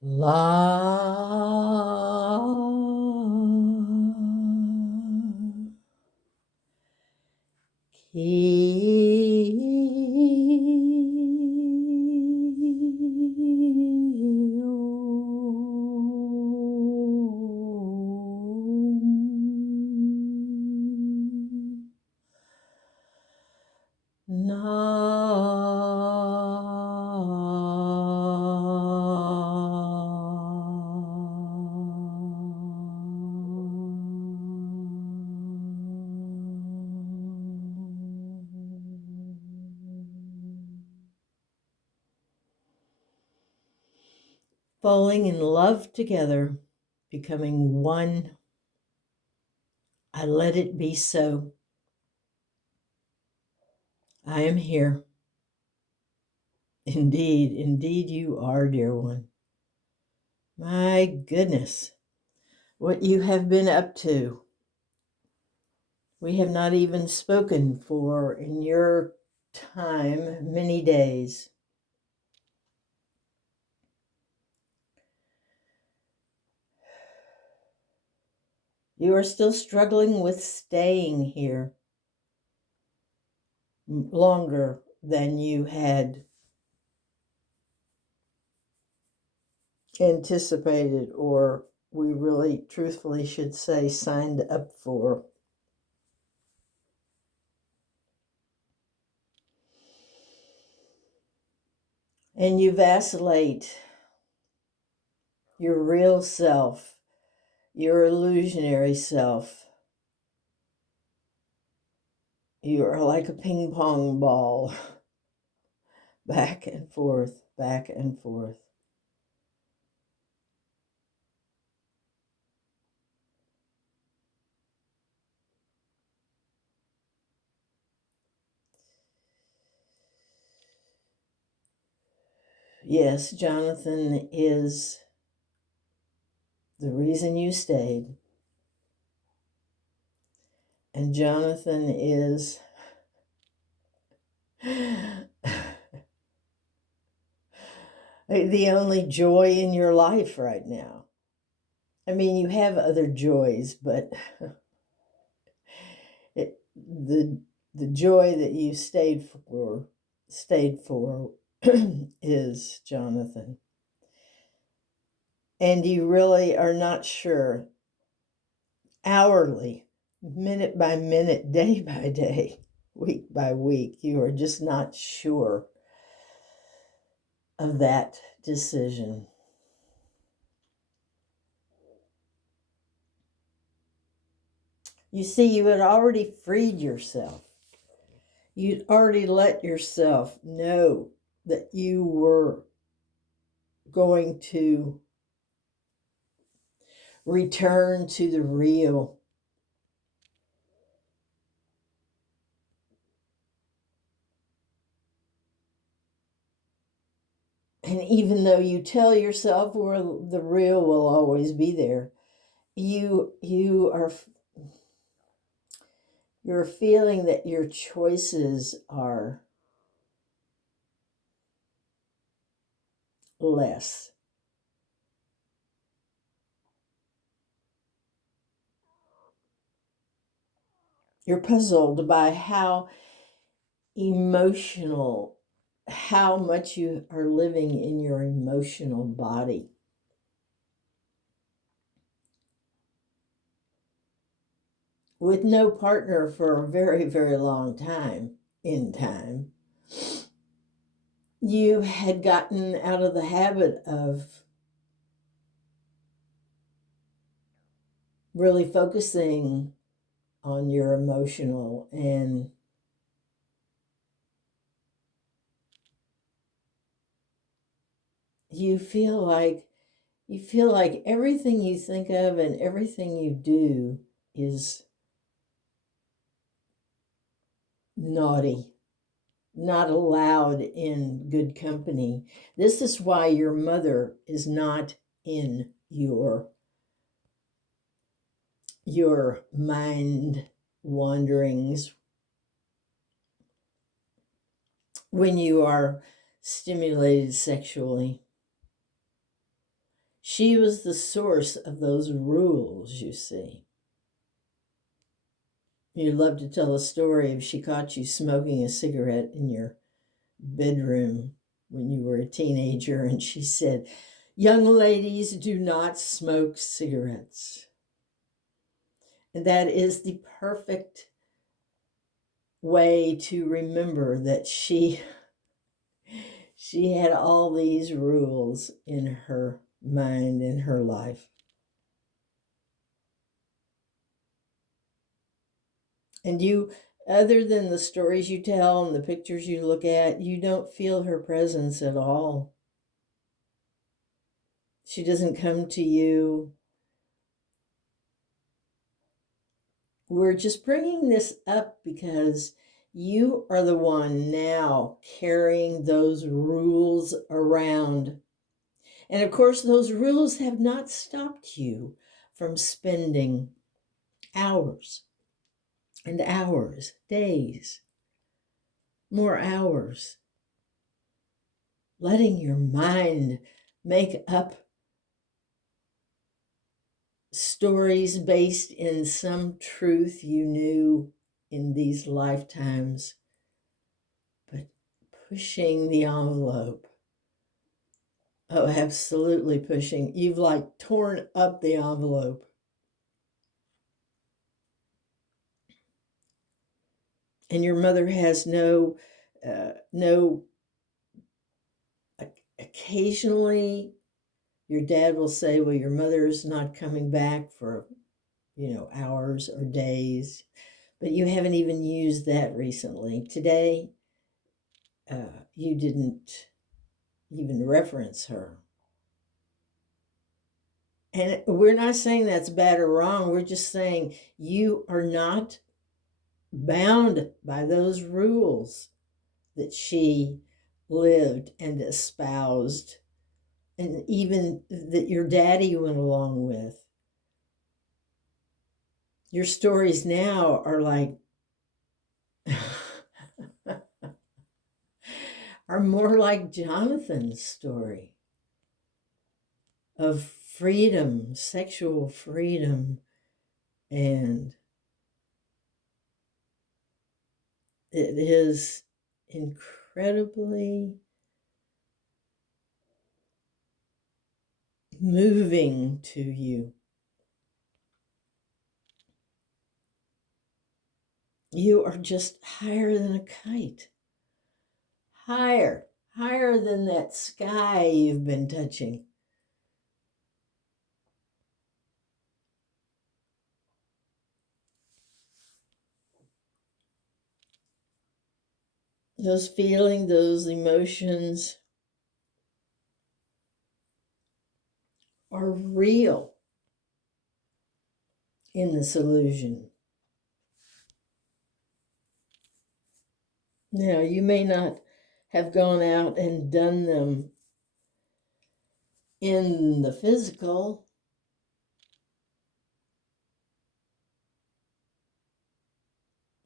Love falling in love together, becoming one. I let it be so. I am here. Indeed, indeed you are, dear one. My goodness, what you have been up to. We have not even spoken for, in your time, many days. You are still struggling with staying here longer than you had anticipated, or we really truthfully should say signed up for. And you vacillate your real self, your illusionary self. You are like a ping pong ball, back and forth, back and forth. Yes, Jonathan is the reason you stayed. And Jonathan is the only joy in your life right now. I mean, you have other joys, but the joy that you stayed for is Jonathan. And you really are not sure, hourly, minute by minute, day by day, week by week, you are just not sure of that decision. You see, you had already freed yourself. You'd already let yourself know that you were going to return to the real. And even though you tell yourself, well, the real will always be there, you're feeling that your choices are less. You're puzzled by how much you are living in your emotional body. With no partner for a very, very long time, you had gotten out of the habit of really focusing on your emotional, and you feel like everything you think of and everything you do is naughty, not allowed in good company. This is why your mother is not in your mind wanderings when you are stimulated sexually. She was the source of those rules, you see. You love to tell a story of she caught you smoking a cigarette in your bedroom when you were a teenager, and she said, "Young ladies do not smoke cigarettes." And that is the perfect way to remember that she had all these rules in her mind, in her life. And you, other than the stories you tell and the pictures you look at, you don't feel her presence at all. She doesn't come to you. We're just bringing this up because you are the one now carrying those rules around. And of course, those rules have not stopped you from spending hours and hours, days, more hours, letting your mind make up stories based in some truth you knew in these lifetimes, but pushing the envelope. Oh, absolutely pushing. You've like torn up the envelope. And your mother has occasionally your dad will say, well, your mother's not coming back for, hours or days, but you haven't even used that recently. Today, you didn't even reference her. And we're not saying that's bad or wrong. We're just saying you are not bound by those rules that she lived and espoused, and even that your daddy went along with. Your stories now are like, are more like Jonathan's story of freedom, sexual freedom, and it is incredibly moving to you. You are just higher than a kite. Higher than that sky you've been touching. Those feelings, those emotions are real in this illusion. Now, you may not have gone out and done them in the physical,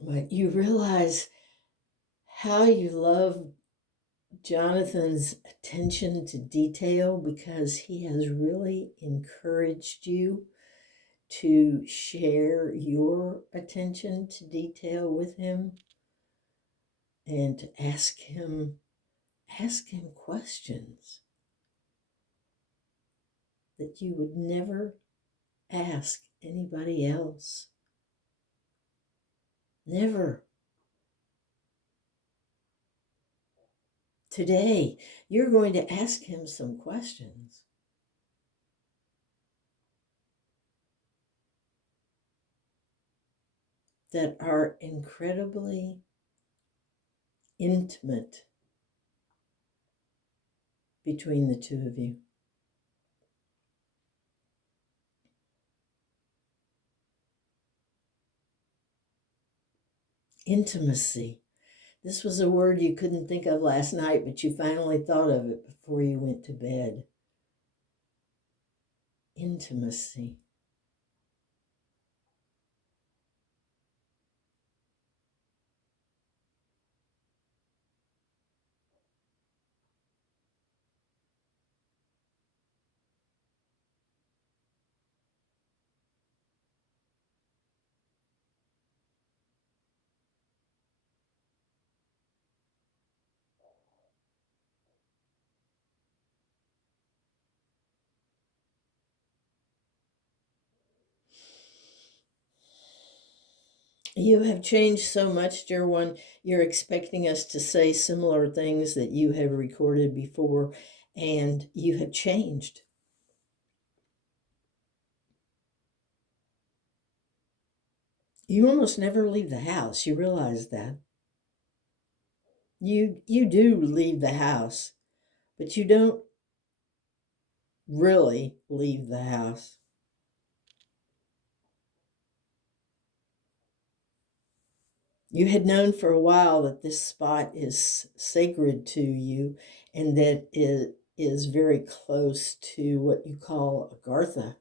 but you realize how you love Jonathan's attention to detail, because he has really encouraged you to share your attention to detail with him and to ask him questions that you would never ask anybody else. Never. Today, you're going to ask him some questions that are incredibly intimate between the two of you. Intimacy. This was a word you couldn't think of last night, but you finally thought of it before you went to bed. Intimacy. You have changed so much, dear one. You're expecting us to say similar things that you have recorded before, and you have changed. You almost never leave the house. You realize that. You do leave the house, but you don't really leave the house. You had known for a while that this spot is sacred to you and that it is very close to what you call Agartha,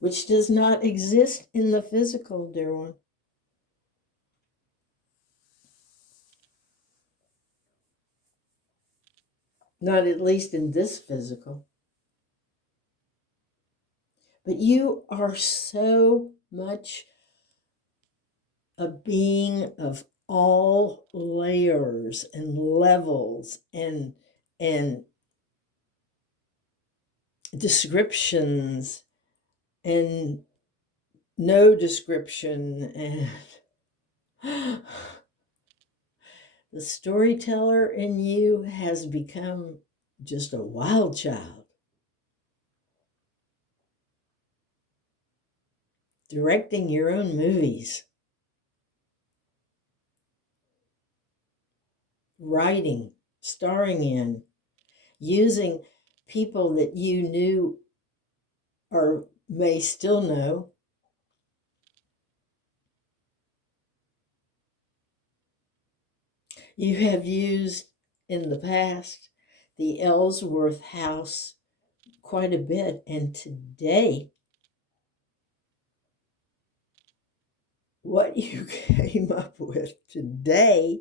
which does not exist in the physical, dear one. Not at least in this physical. But you are so much a being of all layers and levels and descriptions and no description, and the storyteller in you has become just a wild child, directing your own movies, writing, starring in, using people that you knew or may still know. You have used in the past the Ellsworth House quite a bit, and today, what you came up with today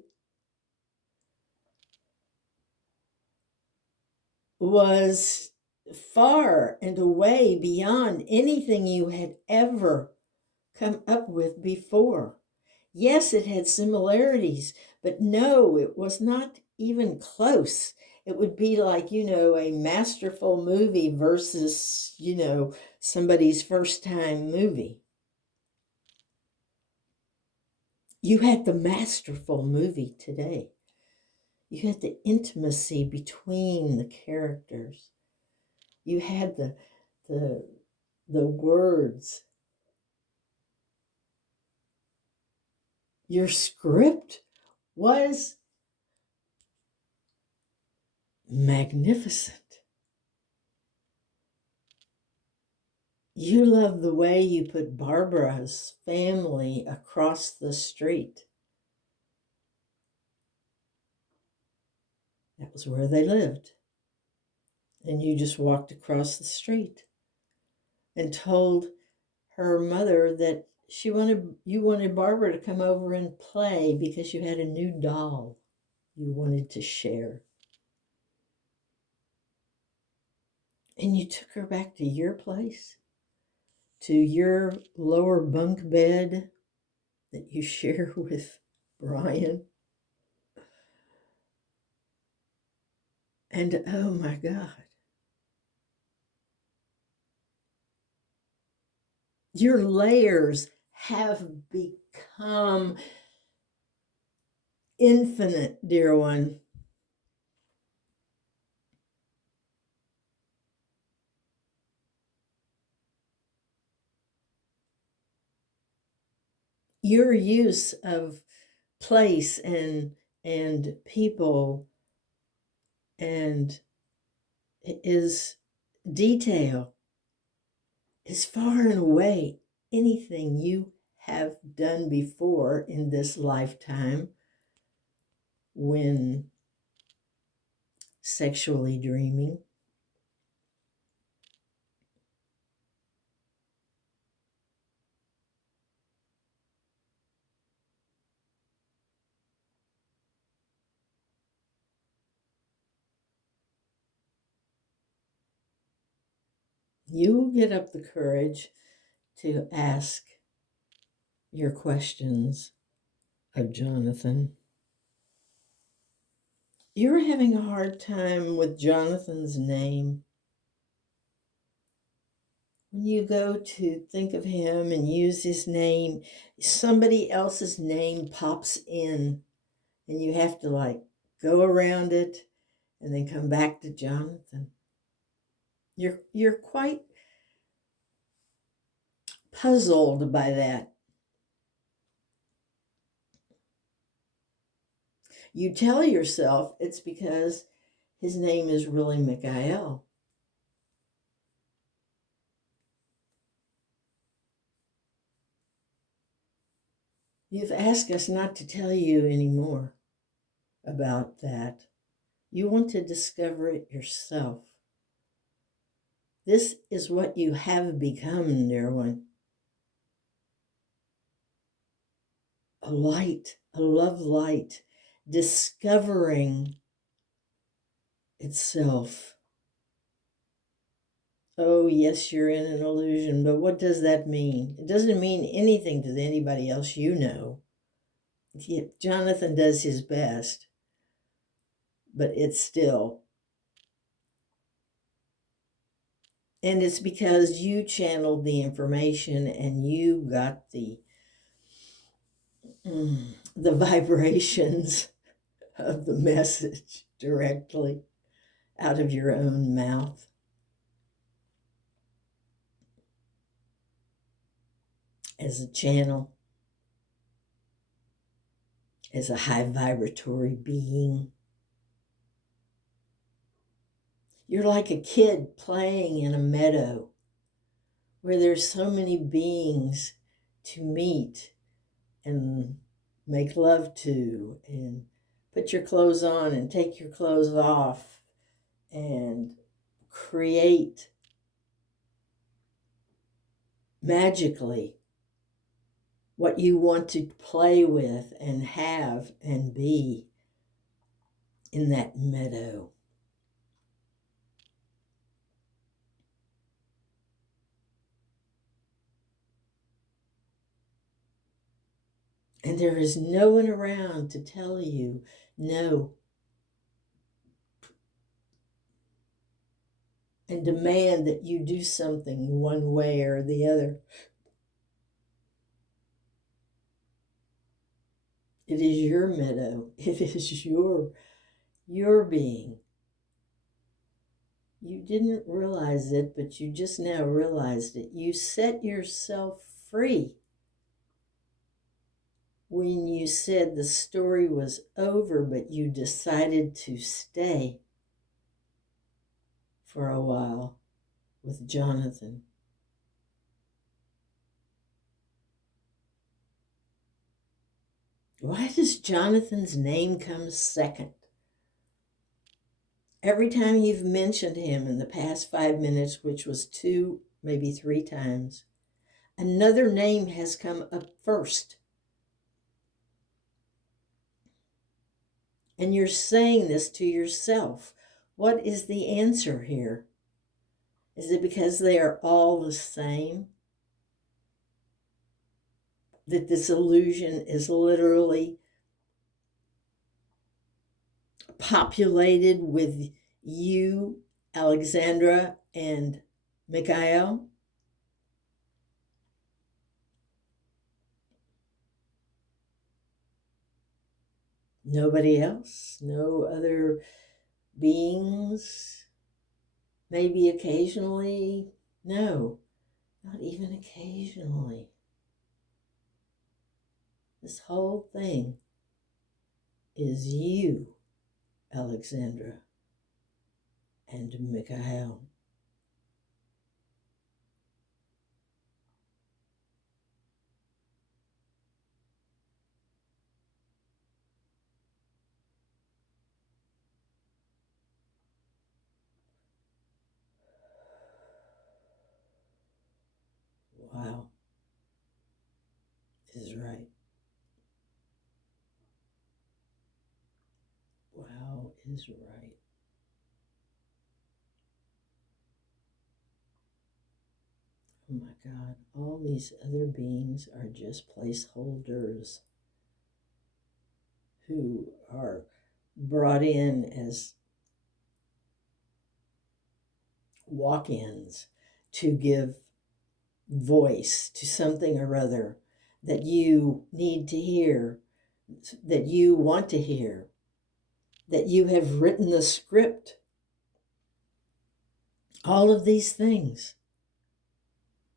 was far and away beyond anything you had ever come up with before. Yes, it had similarities, but no, it was not even close. It would be like, a masterful movie versus, somebody's first time movie. You had the masterful movie today. You had the intimacy between the characters. You had the words. Your script was magnificent. You love the way you put Barbara's family across the street. That was where they lived. And you just walked across the street and told her mother that you wanted Barbara to come over and play because you had a new doll you wanted to share. And you took her back to your place, to your lower bunk bed that you share with Brian. And oh my God, your layers have become infinite, dear one. Your use of place and people and is detail is far and away anything you have done before in this lifetime when sexually dreaming. You will get up the courage to ask your questions of Jonathan. You're having a hard time with Jonathan's name. when you go to think of him and use his name, somebody else's name pops in and you have to like go around it and then come back to Jonathan. You're quite puzzled by that. You tell yourself it's because his name is really Michael. You've asked us not to tell you anymore about that. You want to discover it yourself. This is what you have become, dear one. A light, a love light, discovering itself. Oh, yes, you're in an illusion, but what does that mean? It doesn't mean anything to anybody else you know. Jonathan does his best, but it's still. And it's because you channeled the information and you got the vibrations of the message directly out of your own mouth. As a channel, as a high vibratory being. You're like a kid playing in a meadow where there's so many beings to meet and make love to and put your clothes on and take your clothes off and create magically what you want to play with and have and be in that meadow. And there is no one around to tell you no and demand that you do something one way or the other. It is your meadow. It is your being. You didn't realize it, but you just now realized it. You set yourself free when you said the story was over, but you decided to stay for a while with Jonathan. Why does Jonathan's name come second? Every time you've mentioned him in the past 5 minutes, which was 2, maybe 3 times, another name has come up first. And you're saying this to yourself. What is the answer here? Is it because they are all the same? That this illusion is literally populated with you, Alexandra, and Michael? Nobody else? No other beings? Maybe occasionally? No, not even occasionally. This whole thing is you, Alexandra, and Michael. Wow, this is right. Wow is right. Oh my God, all these other beings are just placeholders who are brought in as walk-ins to give voice to something or other that you need to hear, that you want to hear, that you have written the script. All of these things.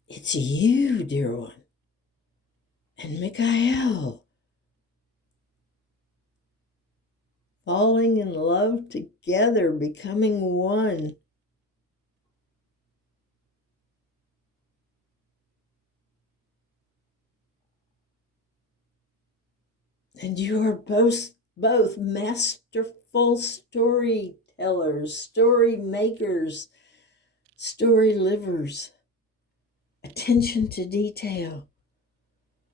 It's you, dear one. And Michael, falling in love together, becoming one. And you are both masterful storytellers, story makers, story livers. Attention to detail.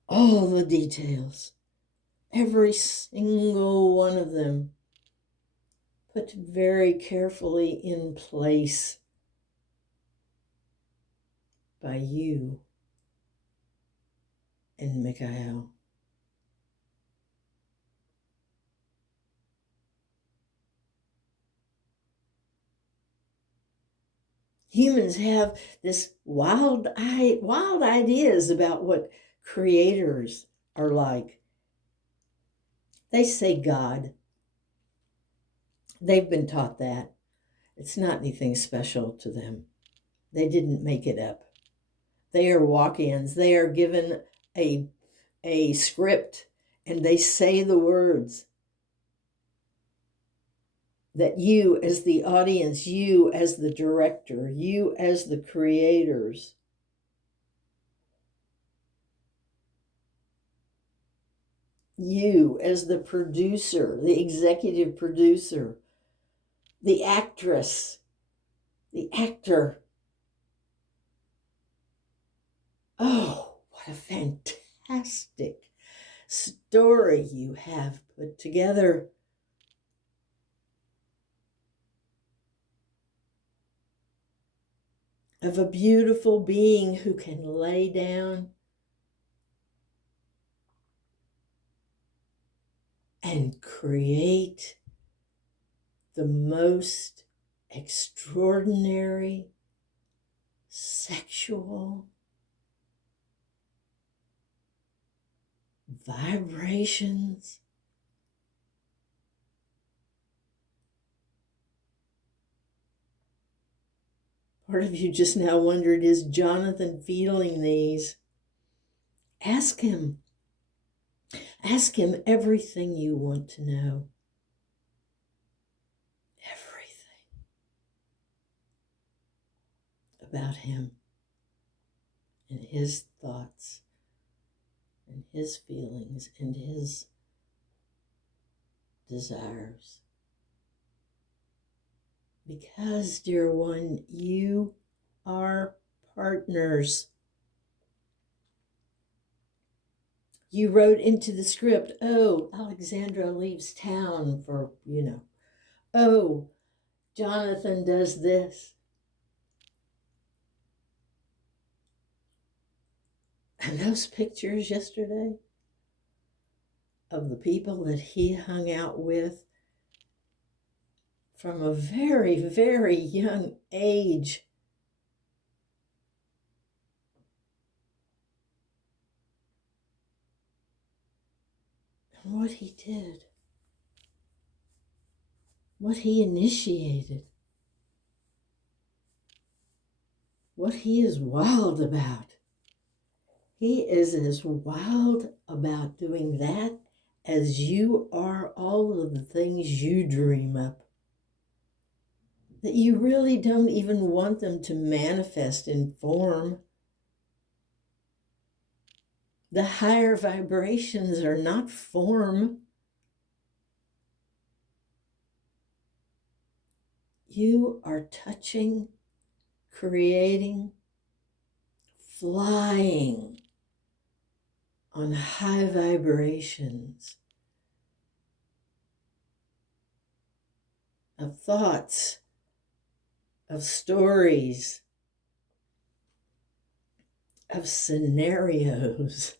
All the details. Every single one of them put very carefully in place by you and Michael. Humans have this wild ideas about what creators are like. They say God. They've been taught that. It's not anything special to them. They didn't make it up. They are walk-ins. They are given a script and they say the words that you as the audience, you as the director, you as the creators, you as the producer, the executive producer, the actress, the actor. Oh, what a fantastic story you have put together. Of a beautiful being who can lay down and create the most extraordinary sexual vibrations. Part of you just now wondered, is Jonathan feeling these? Ask him. Ask him everything you want to know. Everything about him and his thoughts and his feelings and his desires. Because, dear one, you are partners. You wrote into the script, oh, Alexandra leaves town for, oh, Jonathan does this. And those pictures yesterday of the people that he hung out with from a very, very young age. And what he did. What he initiated. What he is wild about. He is as wild about doing that as you are all of the things you dream up. That you really don't even want them to manifest in form. The higher vibrations are not form. You are touching, creating, flying on high vibrations of thoughts, of stories, of scenarios,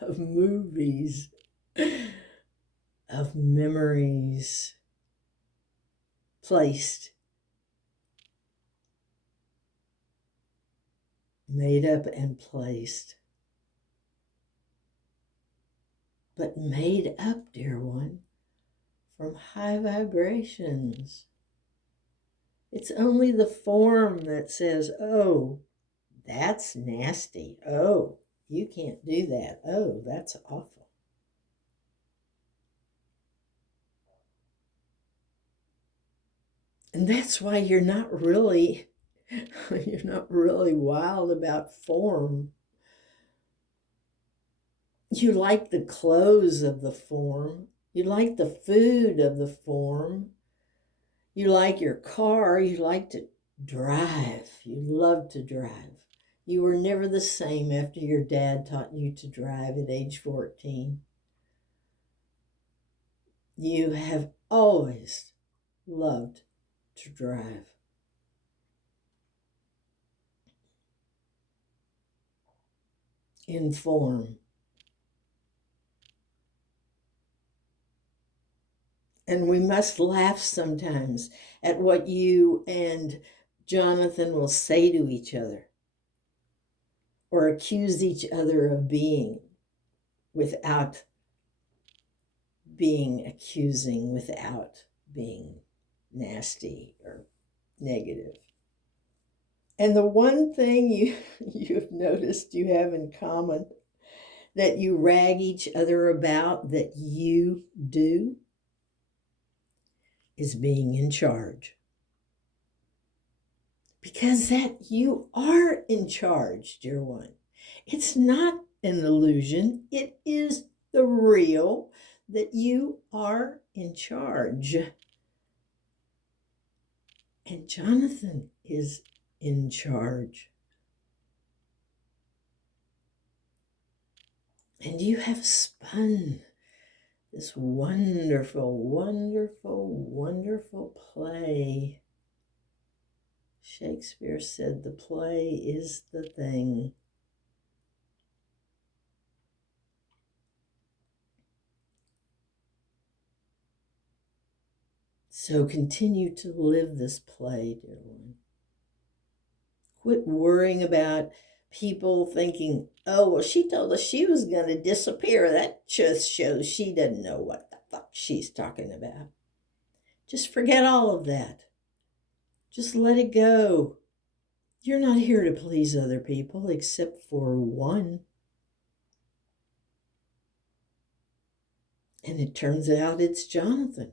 of movies, of memories placed made up and placed. But made up, dear one, from high vibrations. It's only the form that says, oh, that's nasty. Oh, you can't do that. Oh, that's awful. And that's why you're not really wild about form. You like the clothes of the form. You like the food of the form. You like your car. You like to drive. You love to drive. You were never the same after your dad taught you to drive at age 14. You have always loved to drive. In form. And we must laugh sometimes at what you and Jonathan will say to each other or accuse each other of being without being accusing, without being nasty or negative. And the one thing you've noticed you have in common that you rag each other about that you do is being in charge. Because that you are in charge, dear one. It's not an illusion. It is the real that you are in charge. And Jonathan is in charge. And you have spun this wonderful, wonderful, wonderful play. Shakespeare said the play is the thing. So continue to live this play, dear one. Quit worrying about people thinking, oh, well, she told us she was going to disappear. That just shows she doesn't know what the fuck she's talking about. Just forget all of that. Just let it go. You're not here to please other people except for one. And it turns out it's Jonathan.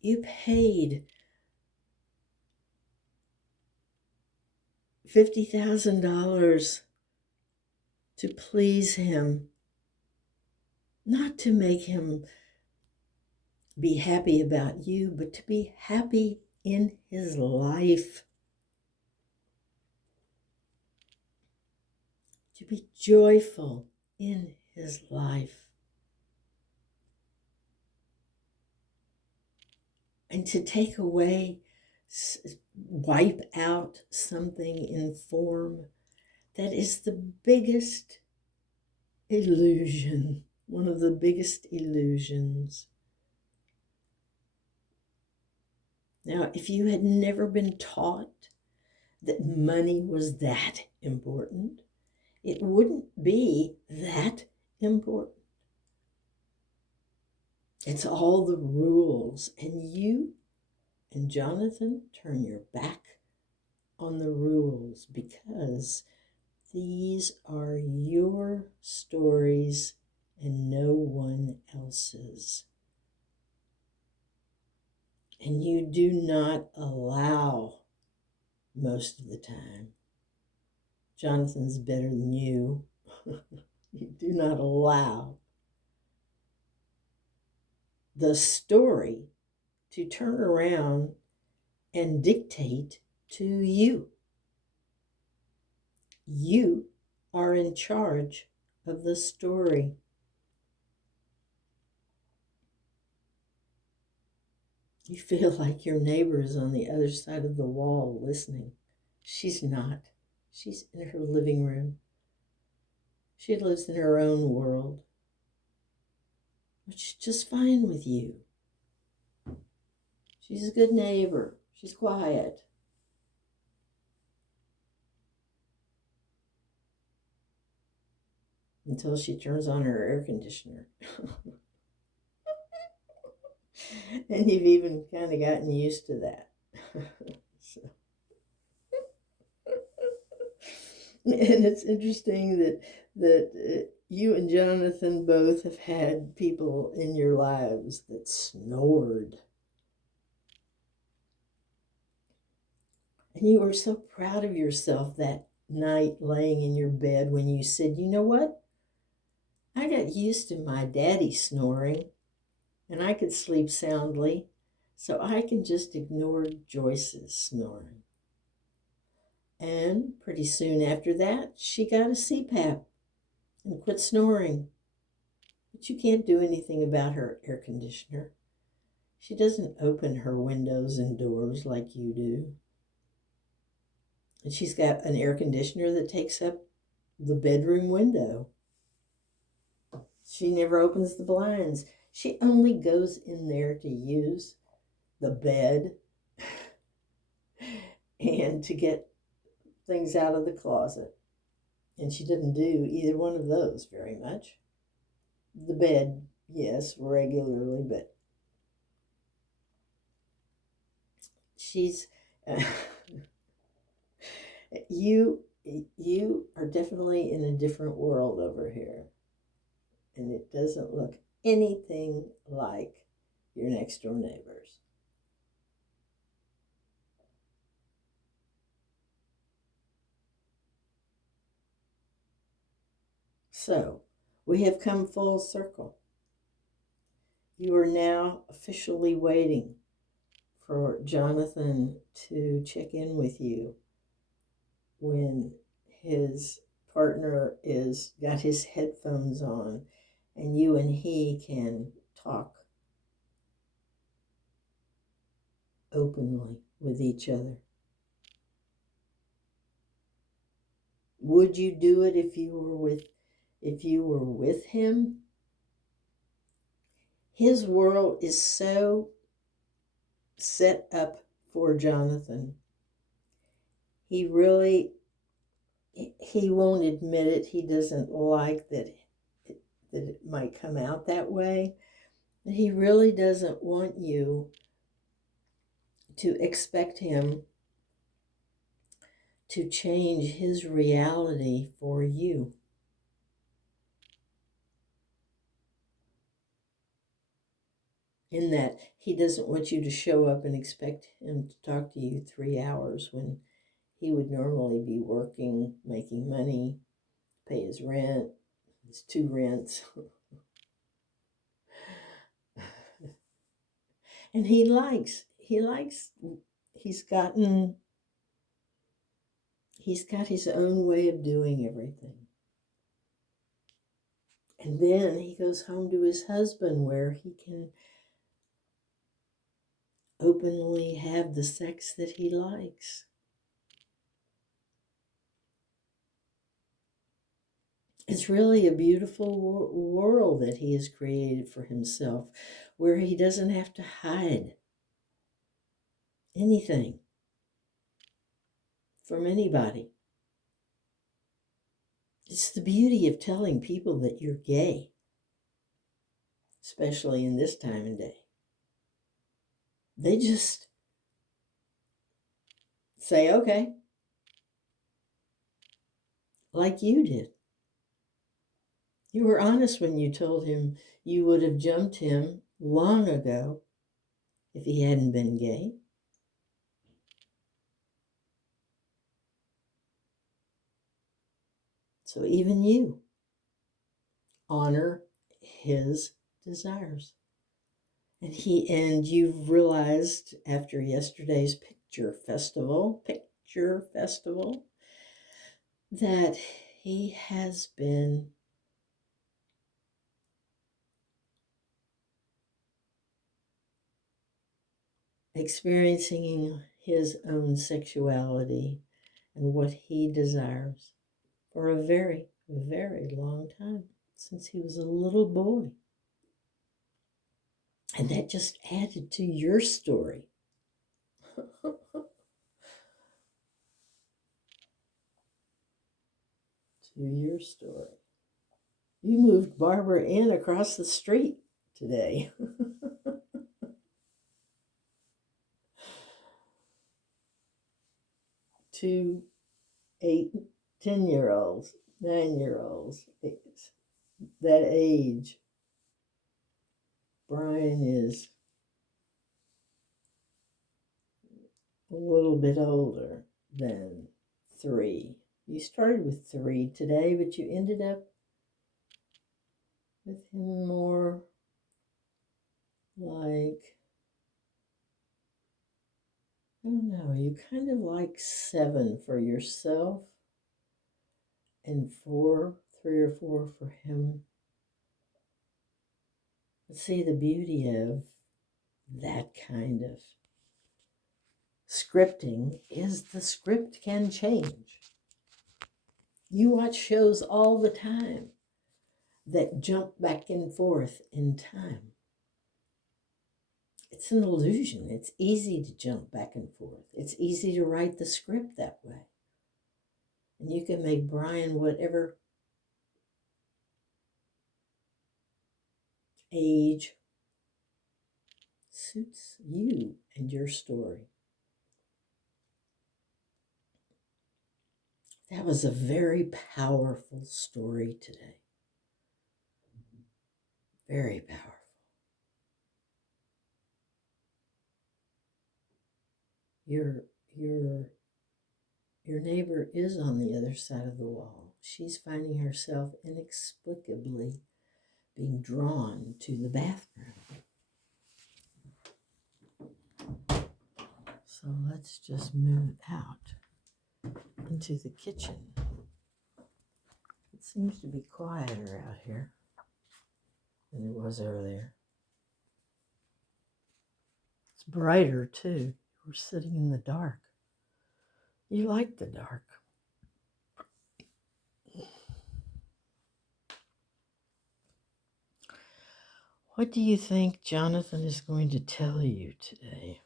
You paid $50,000 to please him, not to make him be happy about you, but to be happy in his life. To be joyful in his life. And to take away, wipe out something in form that is the biggest illusion, one of the biggest illusions. Now, if you had never been taught that money was that important, it wouldn't be that important. It's all the rules, and you and Jonathan turn your back on the rules because these are your stories and no one else's. And you do not allow, most of the time, Jonathan's better than you. You do not allow the story to turn around and dictate to you. You are in charge of the story. You feel like your neighbor is on the other side of the wall listening. She's not. She's in her living room. She lives in her own world, which is just fine with you. She's a good neighbor. She's quiet. Until she turns on her air conditioner. And you've even kind of gotten used to that. So. And it's interesting that you and Jonathan both have had people in your lives that snored. And you were so proud of yourself that night laying in your bed when you said, you know what? I got used to my daddy snoring and I could sleep soundly, so I can just ignore Joyce's snoring. And pretty soon after that, she got a CPAP and quit snoring. But you can't do anything about her air conditioner. She doesn't open her windows and doors like you do. And she's got an air conditioner that takes up the bedroom window. She never opens the blinds. She only goes in there to use the bed and to get things out of the closet. And she didn't do either one of those very much. The bed, yes, regularly, but she's you are definitely in a different world over here, and it doesn't look anything like your next door neighbors. So we have come full circle. You are now officially waiting for Jonathan to check in with you when his partner is got his headphones on and you and he can talk openly with each other. Would you do it if you were with him? His world is so set up for Jonathan. He won't admit it. He doesn't like that it might come out that way. But he really doesn't want you to expect him to change his reality for you. In that he doesn't want you to show up and expect him to talk to you 3 hours when he would normally be working, making money, pay his rent, his 2 rents. And he's got his own way of doing everything. And then he goes home to his husband where he can openly have the sex that he likes. It's really a beautiful world that he has created for himself where he doesn't have to hide anything from anybody. It's the beauty of telling people that you're gay, especially in this time and day. They just say, okay, like you did. You were honest when you told him you would have jumped him long ago if he hadn't been gay. So even you honor his desires. And you've realized after yesterday's picture festival, that he has been experiencing his own sexuality and what he desires for a very, very long time, since he was a little boy. And that just added to your story. To your story. You moved Barbara in across the street today. 2 8, 10-year-olds, 9-year-olds, that age. Brian is a little bit older than 3. You started with 3 today, but you ended up with him more like, I don't know, you kind of like 7 for yourself and 3 or 4 for him. But see, the beauty of that kind of scripting is the script can change. You watch shows all the time that jump back and forth in time. It's an illusion. It's easy to jump back and forth. It's easy to write the script that way. And you can make Brian whatever age suits you and your story. That was a very powerful story today. Very powerful. Your neighbor is on the other side of the wall. She's finding herself inexplicably being drawn to the bathroom. So let's just move out into the kitchen. It seems to be quieter out here than it was earlier. It's brighter too. We're sitting in the dark. You like the dark. What do you think Jonathan is going to tell you today?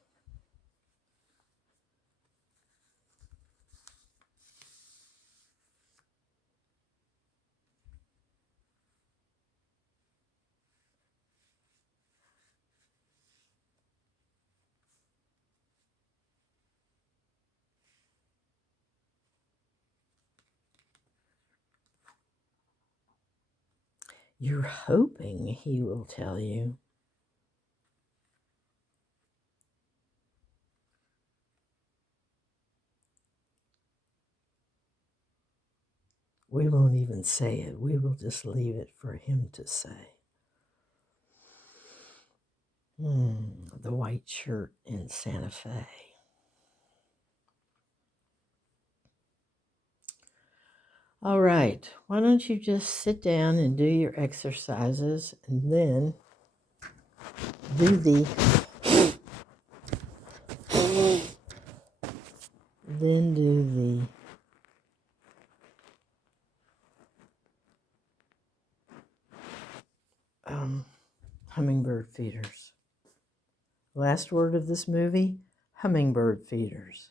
You're hoping he will tell you. We won't even say it. We will just leave it for him to say. The white shirt in Santa Fe. All right. Why don't you just sit down and do your exercises and then do the hummingbird feeders. Last word of this movie, hummingbird feeders.